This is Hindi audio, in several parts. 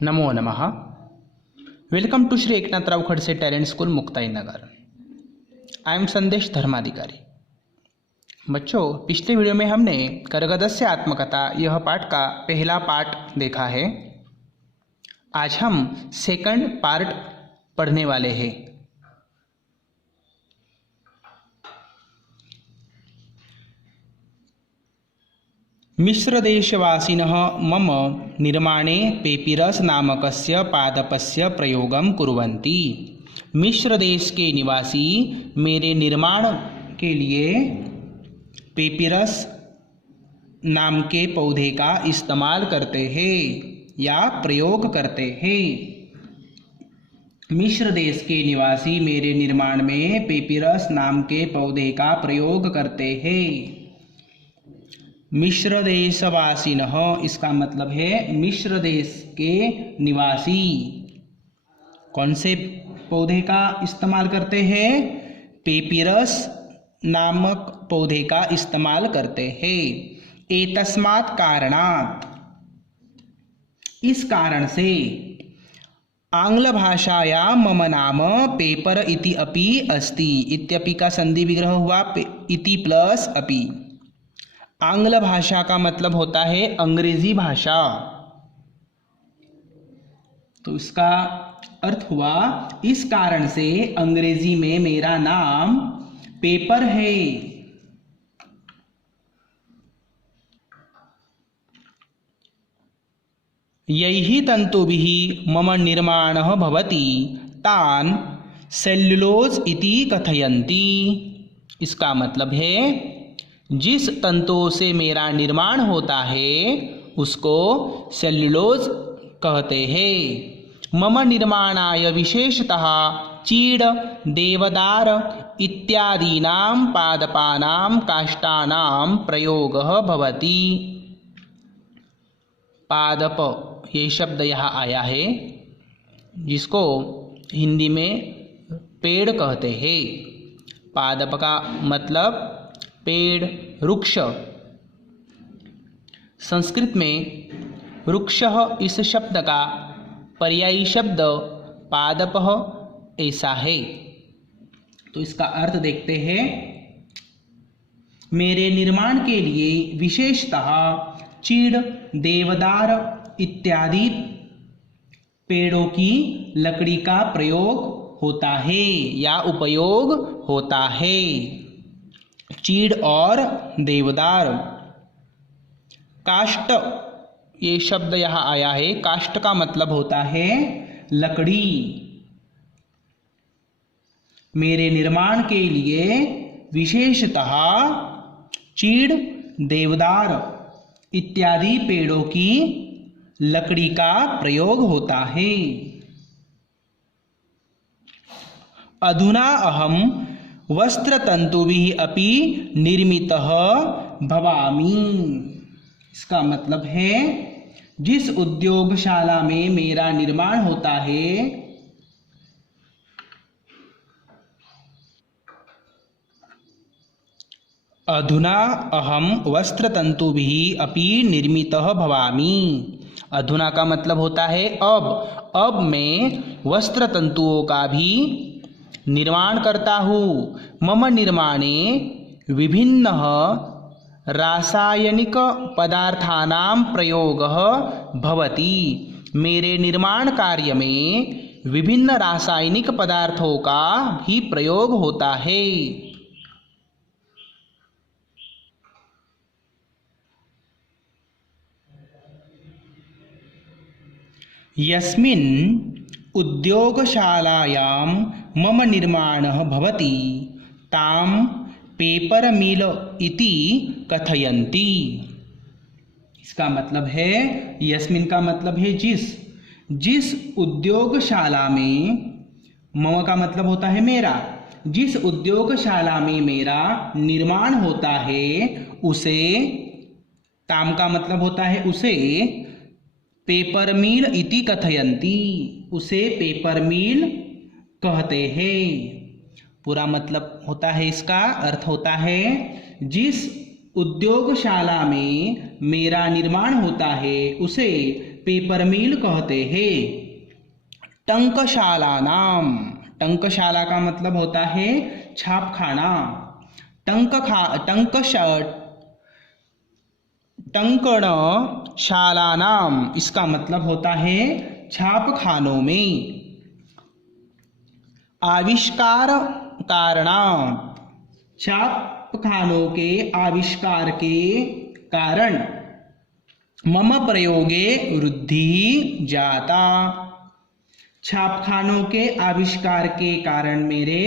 नमो नमः। Welcome to Shri Eknathrao Khadse talent school Muktainagar. I am Sandesh Dharmadhikari. बच्चों, पिछले वीडियो में हमने करगदस्य आत्मकथा यह पाठ का पहला पार्ट देखा है। आज हम सेकंड पार्ट पढ़ने वाले हैं। मिश्रदेशवासिनः मम निर्माणे पेपिरस नामकस्य पादपस्य प्रयोगं कुर्वन्ति। मिश्र देश के निवासी मेरे निर्माण के लिए पेपिरस नाम के पौधे का इस्तेमाल करते हैं या प्रयोग करते हैं। मिश्र देश के निवासी मेरे निर्माण में पेपिरस नाम के पौधे का प्रयोग करते हैं। मिश्र देशवासिनः, इसका मतलब है मिश्र देश के निवासी कौन से पौधे का इस्तेमाल करते हैं? पेपिरस नामक पौधे का इस्तेमाल करते हैं। एतस्मात् कारणात्, इस कारण से, आंग्ल भाषायां मम नाम पेपर इति अपि अस्ति। इत्यपि का संधि विग्रह हुआ इति प्लस अपि। आंग्ल भाषा का मतलब होता है अंग्रेजी भाषा, तो इसका अर्थ हुआ इस कारण से अंग्रेजी में मेरा नाम पेपर है। यैहि तंतुभिः मम निर्माणः भवति तान् सेल्युलोज इति कथयन्ति। इसका मतलब है जिस तंतुओं से मेरा निर्माण होता है उसको सेल्युलोज कहते हैं। मम निर्माणाय विशेषतः चीड़, देवदार इत्यादीनां पादपानां काष्ठानां प्रयोगः भवति। पादप ये शब्द यहाँ आया है जिसको हिंदी में पेड़ कहते हैं। पादप का मतलब पेड़, वृक्ष। संस्कृत में वृक्षः इस शब्द का पर्यायी शब्द पादपः ऐसा है। तो इसका अर्थ देखते हैं। मेरे निर्माण के लिए विशेषतः चीड़, देवदार इत्यादि पेड़ों की लकड़ी का प्रयोग होता है या उपयोग होता है। चीड़ और देवदार। काष्ठ ये शब्द यहाँ आया है। काष्ठ का मतलब होता है लकड़ी। मेरे निर्माण के लिए विशेषतः चीड़, देवदार इत्यादि पेड़ों की लकड़ी का प्रयोग होता है। अधुना अहम वस्त्रतंतुभिः अपि निर्मितः भवामि। इसका मतलब है जिस उद्योगशाला में मेरा निर्माण होता है अधुना अहम वस्त्रतंतुभिः अपि निर्मितः भवामि। अधुना का मतलब होता है अब मैं वस्त्र तंतुओं का भी निर्माण करता हूँ। मम निर्माणे विभिन्न रासायनिक पदार्थानां प्रयोगः भवति। मेरे निर्माण कार्य में विभिन्न रासायनिक पदार्थों का भी प्रयोग होता है। यस्मिन् उद्योगशालायां मम निर्माणः भवति तां पेपर मिल इति कथयन्ति। इसका मतलब है यस्मिन का मतलब है जिस उद्योगशाला में, मम का मतलब होता है मेरा, जिस उद्योगशाला में मेरा निर्माण होता है उसे, ताम का मतलब होता है उसे, पेपर मिल इति कथयन्ति, उसे पेपर मिल कहते हैं। पूरा मतलब होता है, इसका अर्थ होता है जिस उद्योगशाला में मेरा निर्माण होता है उसे पेपर मिल कहते हैं। टंकशाला नाम, टंकशाला का मतलब होता है छापखाना। टंकणशाला नाम, इसका मतलब होता है छापखानों में। आविष्कार कारणाम, छापखानों के आविष्कार के कारण मम प्रयोगे वृद्धि जाता, छापखानों के आविष्कार के कारण मेरे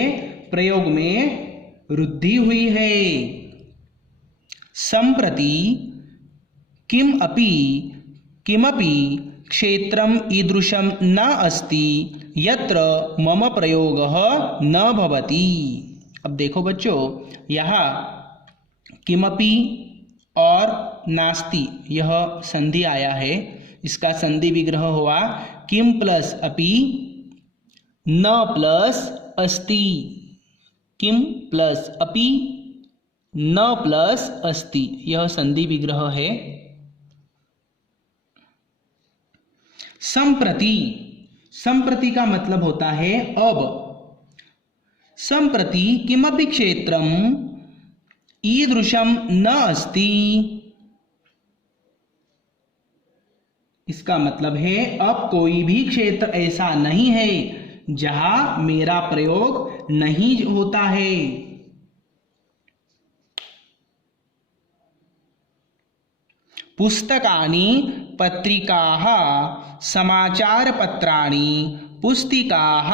प्रयोग में वृद्धि हुई है। संप्रति किमपि क्षेत्रम ईदृशम न अस्ति यत्र मम प्रयोगः न भवति। अब देखो बच्चों, यहाँ किमपि और नास्ति यह संधि आया है, इसका संधि विग्रह हुआ किम प्लस अपि न प्लस अस्ति। किम प्लस अपि न प्लस अस्ति, यह संधि विग्रह है। संप्रति, संप्रति का मतलब होता है अब। संप्रति किमपि क्षेत्रम ईदृशम न अस्ति, इसका मतलब है अब कोई भी क्षेत्र ऐसा नहीं है जहां मेरा प्रयोग नहीं होता है। पुस्तकानि पत्रिकाः समाचारपत्राणि पुस्तिकाः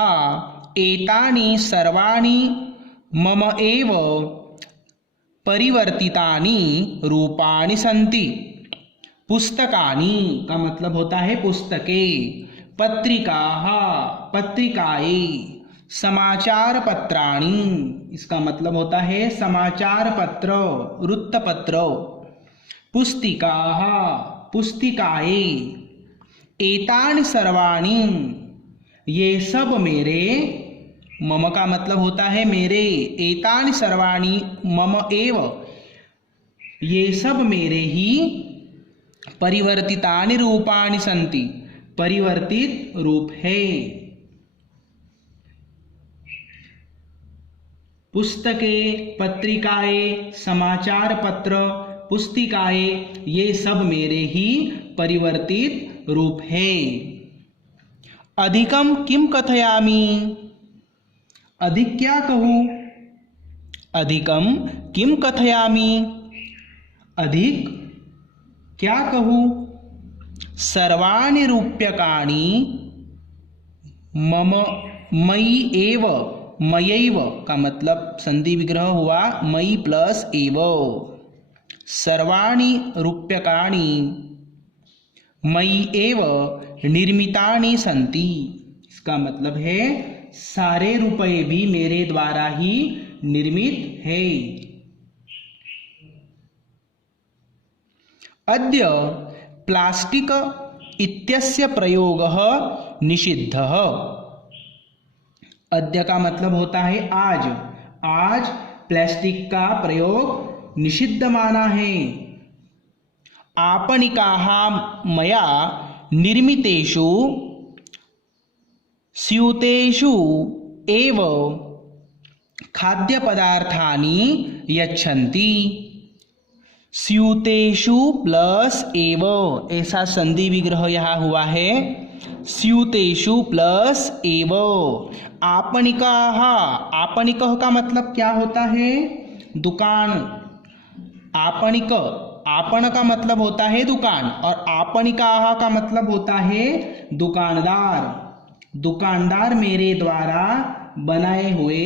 एतानि सर्वाणि मम एव परिवर्तितानि रूपाणि सन्ति। पुस्तकानि का मतलब होता है पुस्तकें, पत्रिकाः पत्रिकाएं, समाचार पत्राणि इसका मतलब होता है समाचार पत्र वृत्तपत्र, पुस्तिकाः पुस्तिकाएं, एतानि सर्वाणि ये सब मेरे, मम का मतलब होता है मेरे, एतानि सर्वाणि मम एव ये सब मेरे ही, परिवर्तितानि रूपाणि सन्ति परिवर्तित रूप है। पुस्तकें, पत्रिकाएं, समाचार पत्र, पुस्तिकाएं ये सब मेरे ही परिवर्तित रूप है। अधिकम किम कथयामि, अधिक क्या कहूँ, अधिकम किम कथयामि, अधिक क्या कहूँ। सर्वाणि रूप्यकाणि मम मयि एव, मयैव का मतलब संधि विग्रह हुआ मयि प्लस एव। सर्वाणि रूप्यकाणि मयि एव निर्मितानि सन्ति, इसका मतलब है सारे रुपये भी मेरे द्वारा ही निर्मित है। अद्य प्लास्टिक इत्यस्य प्रयोगः निषिद्धः। अद्य का मतलब होता है आज, आज प्लास्टिक का प्रयोग निषिद्ध माना है। आपणिकाः मया निर्मितेषु स्यूतेषु एव खाद्यपदार्थानि यच्छन्ति। स्यूतेषु प्लस एव ऐसा संधि विग्रह यहाँ हुआ है, स्यूतेषु प्लस एव। आपणिकाः, आपणिकः का मतलब क्या होता है, दुकान। आपणिक, आपण का मतलब होता है दुकान और आपणिकाः का मतलब होता है दुकानदार। दुकानदार मेरे द्वारा बनाए हुए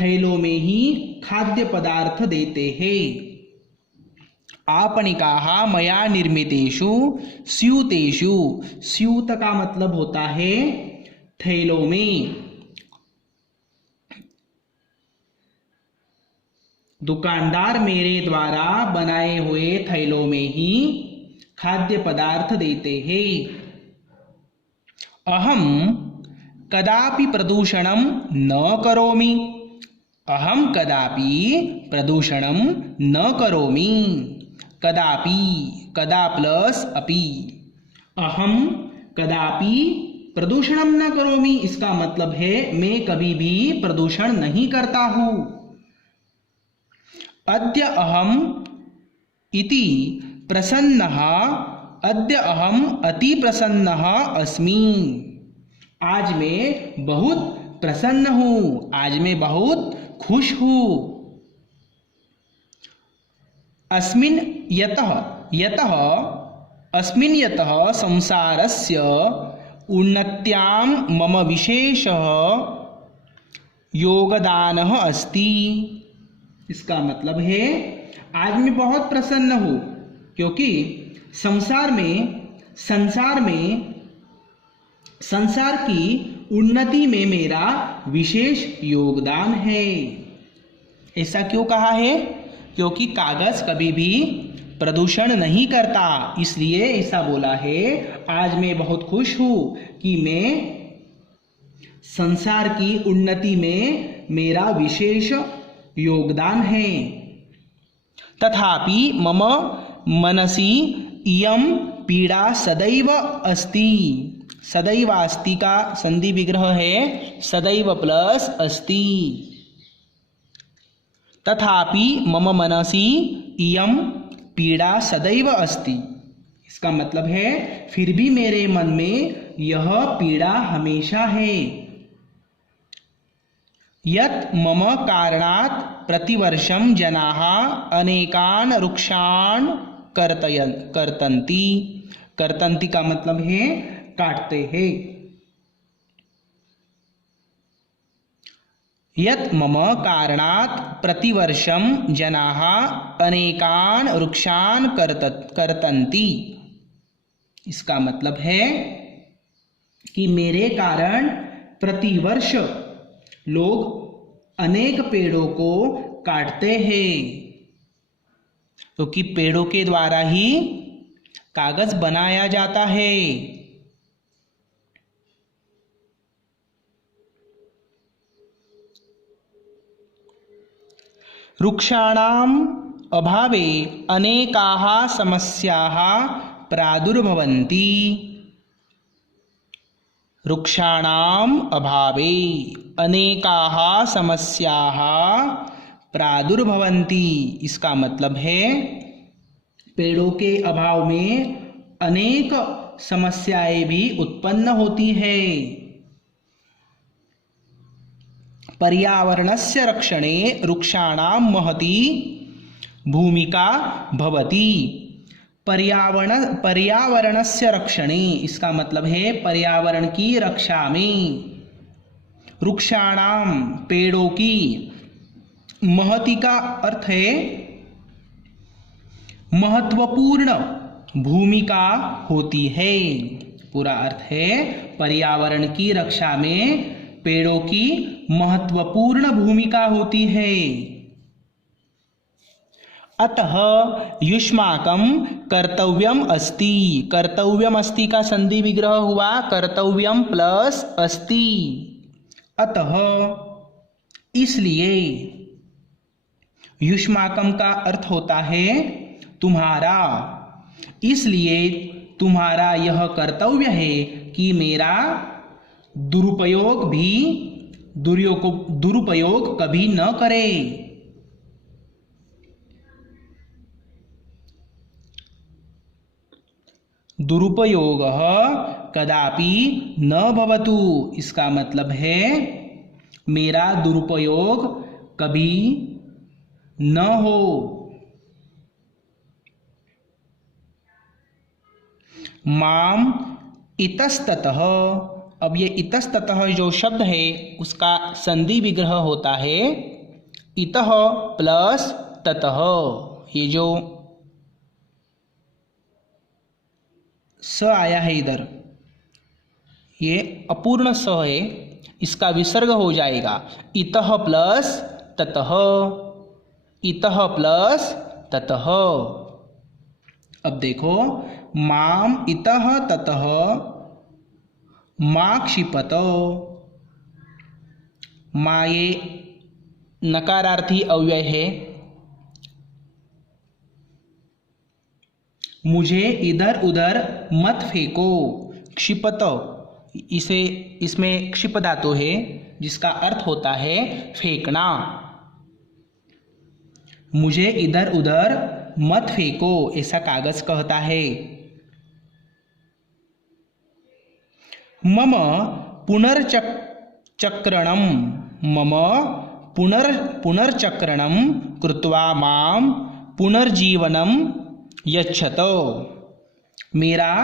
थैलों में ही खाद्य पदार्थ देते हैं। आपणिकाः मया निर्मितेषु स्यूतेषु, स्यूत का मतलब होता है थैलों में। दुकानदार मेरे द्वारा बनाए हुए थैलों में ही खाद्य पदार्थ देते हैं। अहम कदापि प्रदूषणं न करोमि, अहम कदापि प्रदूषणं न करोमि। कदापि, कदा प्लस अपि, अहम कदापि प्रदूषणम न करोमि, इसका मतलब है मैं कभी भी प्रदूषण नहीं करता हूं। अद्य अहम इति प्रसन्नः, अद्य अहम अति प्रसन्नः अस्मि। आज मैं बहुत प्रसन्न हूं, आज मैं बहुत खुश हूं। अस्मिन् यतः यतः अस्मिन् यतः संसारस्य उन्नत्यां मम विशेषः योगदानः अस्ति। इसका मतलब है आज मैं बहुत प्रसन्न हूँ क्योंकि संसार की उन्नति में मेरा विशेष योगदान है। ऐसा क्यों कहा है? क्योंकि कागज कभी भी प्रदूषण नहीं करता, इसलिए ऐसा बोला है। आज मैं बहुत खुश हूँ कि मैं संसार की उन्नति में मेरा विशेष योगदान है। तथापि मम मनसि इयं पीड़ा सदैव अस्ति। सदैव अस्ति का संधि विग्रह है सदैव प्लस अस्ति। तथापि मम मनसि इयं पीड़ा सदैव अस्ति, इसका मतलब है फिर भी मेरे मन में यह पीड़ा हमेशा है। यत् मम कारणात् प्रतिवर्षं जनाः अनेकान् वृक्षान् कर्तन्ति। कर्तन्ति का मतलब है काटते हैं। यत् मम कारणात् प्रतिवर्षं जनाः अनेकान् वृक्षान् कर्तन्ति, इसका मतलब है कि मेरे कारण प्रतिवर्ष लोग अनेक पेड़ों को काटते हैं, क्योंकि पेड़ों के द्वारा ही कागज बनाया जाता है। वृक्षाणाम् अभावे अनेकाः समस्याः प्रादुर्भवन्ति। वृक्षाणाम् अभावे अनेकाः समस्याः प्रादुर्भवन्ति, इसका मतलब है पेड़ों के अभाव में अनेक समस्याएं भी उत्पन्न होती है। पर्यावरणस्य रक्षणे वृक्षाणां महती भूमिका भवति। पर्यावरणस्य रक्षणे, इसका मतलब है पर्यावरण की रक्षा में, वृक्षाणां पेड़ों की, महती का अर्थ है महत्वपूर्ण भूमिका होती है। पूरा अर्थ है पर्यावरण की रक्षा में पेड़ों की महत्वपूर्ण भूमिका होती है। अतः युष्माकं कर्तव्यम अस्ति। कर्तव्यम अस्ति का संधि विग्रह हुआ कर्तव्यम प्लस अस्ति। अतः इसलिए, युष्माकम का अर्थ होता है तुम्हारा, इसलिए तुम्हारा यह कर्तव्य है कि मेरा दुरुपयोग कभी न करे। दुरुपयोगः कदापि न भवतु, इसका मतलब है मेरा दुरुपयोग कभी न हो। माम इतस्ततः, अब ये इतस्ततः जो शब्द है उसका संधि विग्रह होता है इतः प्लस ततः। ये जो स आया है इधर, ये अपूर्ण स है, इसका विसर्ग हो जाएगा इतः प्लस ततः, इतः प्लस ततः। अब देखो, माम इतः ततः मा क्षिपत। मा ये नकारार्थी अव्यय है, मुझे इधर उधर मत फेंको। क्षिपत, इसमें क्षिप धातु है जिसका अर्थ होता है फेंकना। मुझे इधर उधर मत फेंको, ऐसा कागज कहता है। मम पुनर्चक्रणम, मम पुनर्चक्रणम कृत्वा मां पुनर्जीवनम यच्छत। मेरा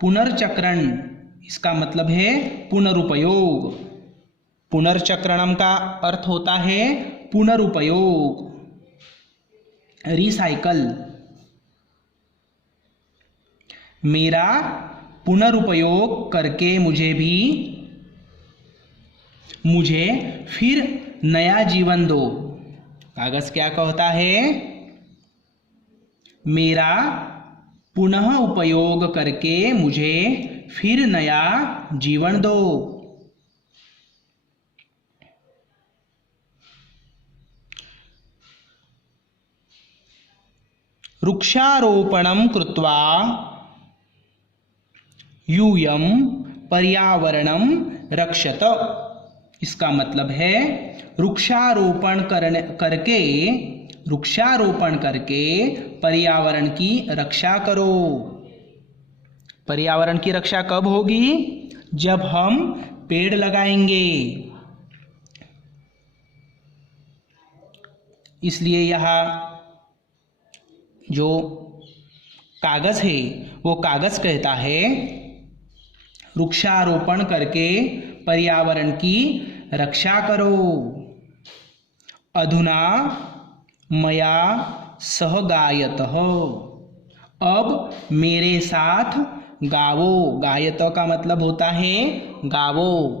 पुनर्चक्रण, इसका मतलब है पुनरुपयोग। पुनर्चक्रणम का अर्थ होता है पुनरुपयोग, रिसाइकल। मेरा पुनरुपयोग करके मुझे फिर नया जीवन दो। कागज क्या कहता है? मेरा पुनः उपयोग करके मुझे फिर नया जीवन दो। वृक्षारोपणं कृत्वा यूयं पर्यावरणं रक्षत। इसका मतलब है वृक्षारोपण करके पर्यावरण की रक्षा करो। पर्यावरण की रक्षा कब होगी? जब हम पेड़ लगाएंगे। इसलिए यहाँ जो कागज है वो कागज कहता है वृक्षारोपण करके पर्यावरण की रक्षा करो। अधुना मया सह गायतः, अब मेरे साथ गावो। गायत का मतलब होता है गावो।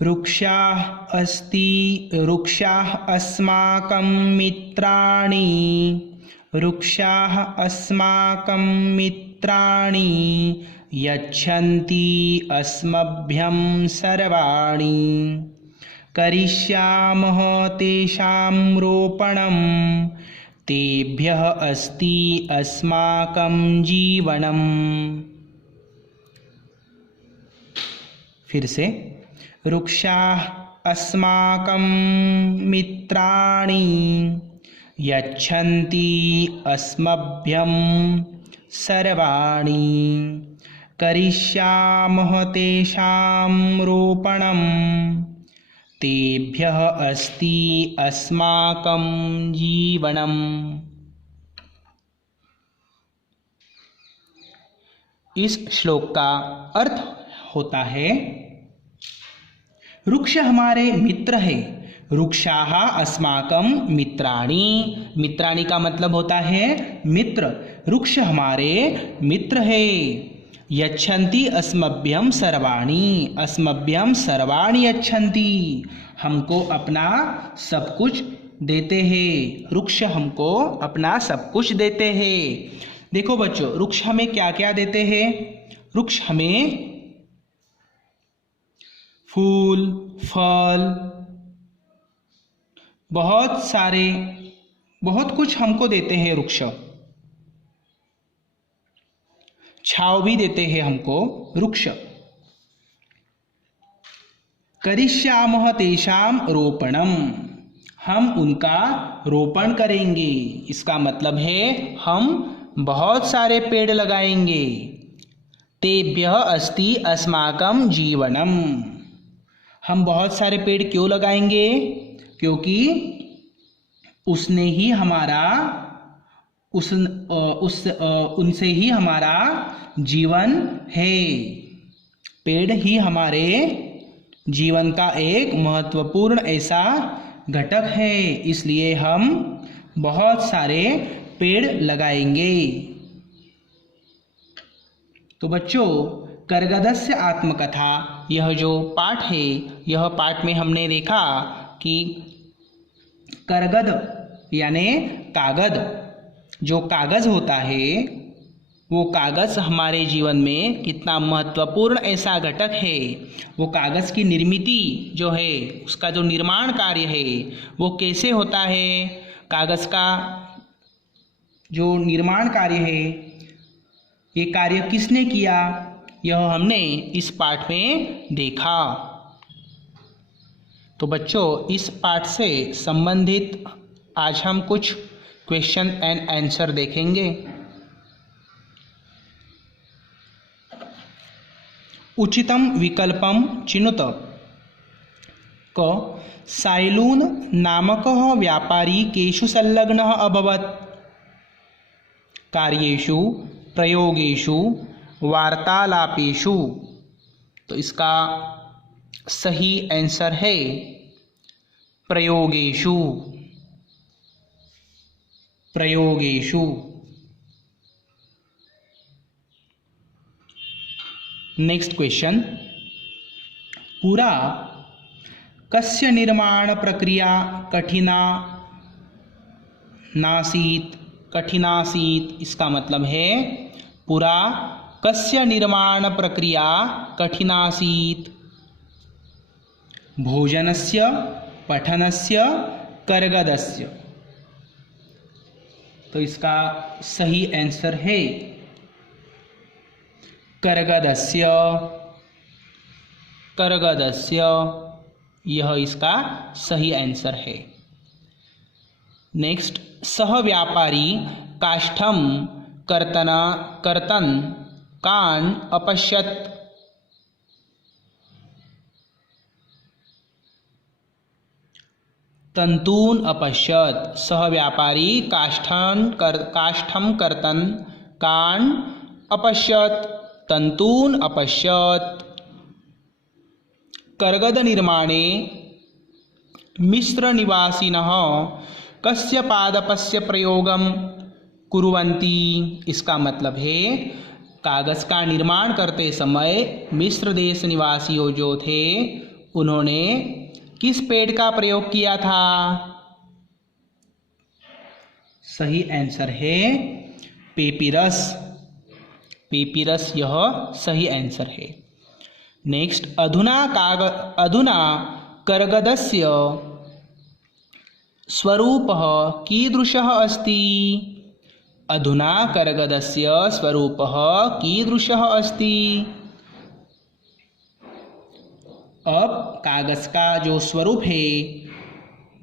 वृक्षाः अस्माकं मित्राणि, वृक्षाः अस्माकं मित्राणि यच्छन्ति अस्मभ्यं सर्वाणि। करिष्यामः तेषां रोपणं, तेभ्यः अस्ति अस्माकं जीवनम्। फिर से, वृक्षाः अस्माकं मित्राणि यच्छन्ति अस्मभ्यं सर्वाणि। करिष्यामः तेषां रोपणं, तेभ्यः अस्ति अस्माकं जीवनम्। इस श्लोक का अर्थ होता है वृक्ष हमारे मित्र है। वृक्षाः अस्माकं मित्राणि, मित्राणि का मतलब होता है मित्र। वृक्ष हमारे मित्र है। यच्छन्ति अस्मभ्यं सर्वाणि, अस्मभ्यं सर्वाणि यच्छन्ति, हमको अपना सब कुछ देते हैं। वृक्ष हमको अपना सब कुछ देते हैं। देखो बच्चों, वृक्ष हमें क्या क्या देते हैं? वृक्ष हमें फूल, फल, बहुत कुछ हमको देते हैं। वृक्ष छांव भी देते हैं हमको वृक्ष। करिष्यामः तेषां रोपणम, हम उनका रोपण करेंगे। इसका मतलब है हम बहुत सारे पेड़ लगाएंगे। तेभ्यः अस्ति अस्माकं जीवनम, हम बहुत सारे पेड़ क्यों लगाएंगे? क्योंकि उसने ही हमारा उनसे ही हमारा जीवन है। पेड़ ही हमारे जीवन का एक महत्वपूर्ण ऐसा घटक है। इसलिए हम बहुत सारे पेड़ लगाएंगे। तो बच्चों, कर्गदस्य आत्मकथा, यह जो पाठ है, यह पाठ में हमने देखा कि कर्गद यानी कागज, जो कागज होता है वो कागज हमारे जीवन में कितना महत्वपूर्ण ऐसा घटक है। वो कागज की निर्मिति जो है, उसका जो निर्माण कार्य है वो कैसे होता है? कागज़ का जो निर्माण कार्य है, ये कार्य किसने किया, यह हमने इस पाठ में देखा। तो बच्चों, इस पाठ से संबंधित आज हम कुछ क्वेश्चन एंड आंसर देखेंगे। उचितं विकल्पं चिनुत। क साइलून नामकः व्यापारी केषु संलग्नः अभवत्? कार्येषु, प्रयोगेषु, वार्तालापेषु। तो इसका सही आंसर है प्रयोगेषु। प्रयोगेषु। नेक्स्ट क्वेश्चन, पुरा कस्य निर्माण प्रक्रिया कठिना नासीत? कठिनासीत, इसका मतलब है पुरा कस्य निर्माण प्रक्रिया कठिनासीत? भोजनस्य, पठनस्य, कर्गदस्य। तो इसका सही आंसर है कर्गदस्य। कर्गदस्य, यह इसका सही आंसर है। नेक्स्ट, सह व्यापारी काष्ठम कर्तन कान अपश्यत्? तंतून अपश्यत्। सह व्यापारी काष्ठम कर्तन कान अपश्यत्, तंतून अपश्यत्। कर्गद निर्माणे मिस्र निवासिनः कस्य पादपस्य प्रयोगं कुर्वन्ति? इसका मतलब है कागज़ का निर्माण करते समय मिस्र देश निवासियों जो थे उन्होंने किस पेड़ का प्रयोग किया था? सही आंसर है पेपिरस। पेपिरस, यह सही आंसर है। नेक्स्ट, अधुना कर्गदस्य स्वरूपः कीदृशः अस्ति? अधुना कर्गदस्य स्वरूपः कीदृशः अस्ति? अब कागज़ का जो स्वरूप है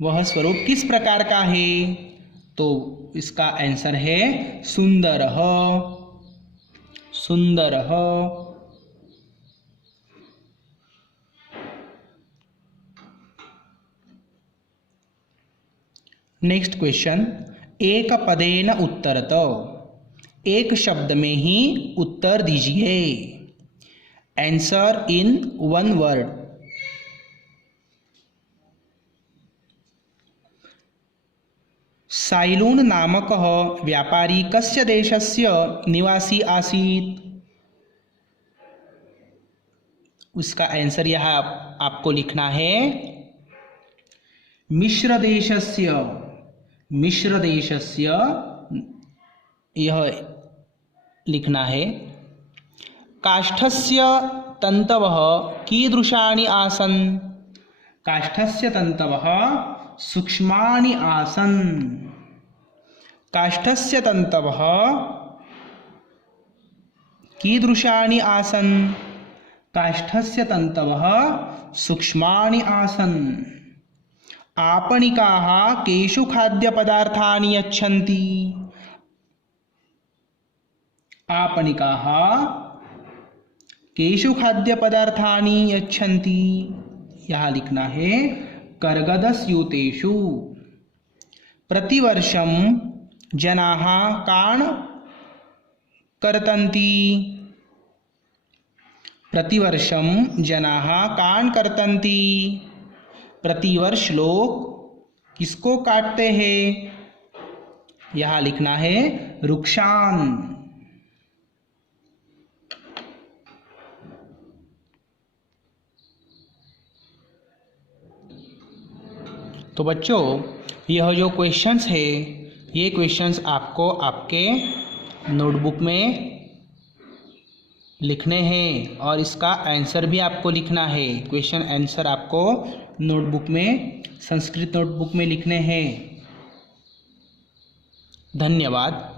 वह स्वरूप किस प्रकार का है? तो इसका आंसर है सुंदरः। सुंदरः। नेक्स्ट क्वेश्चन, एक पदेन उत्तरत। एक शब्द में ही उत्तर दीजिए। Answer in one word. साइलून नामकः व्यापारी कस्य देशस्य निवासी आसीत्? उसका आंसर यहाँ आपको लिखना है मिस्र देशस्य। मिस्र देशस्य, यह लिखना है। काष्ठस्य तन्तवः कीदृशानि आसन्? काष्ठस्य तन्तवः सूक्ष्मानि आसन्। काष्ठस्य तन्तवः कीदृशानि आसन्? काष्ठस्य तन्तवः सूक्ष्मानि आसन्। आपणिकाः केषु खाद्यपदार्थानि यच्छन्ति? आपणिकाः केषु खाद्यपदार्थानि यच्छन्ति? यहाँ लिखना है कर्गदस्यूतेषु। प्रतिवर्षं जनाः कान् कर्तन्ति? प्रतिवर्षं जनाः कान् कर्तन्ति? प्रतिवर्ष लोग किसको काटते हैं? यहाँ लिखना है वृक्षान। तो बच्चों, यह जो क्वेश्चंस है ये क्वेश्चंस आपको आपके नोटबुक में लिखने हैं और इसका आंसर भी आपको लिखना है। क्वेश्चन आंसर आपको नोटबुक में, संस्कृत नोटबुक में लिखने हैं। धन्यवाद।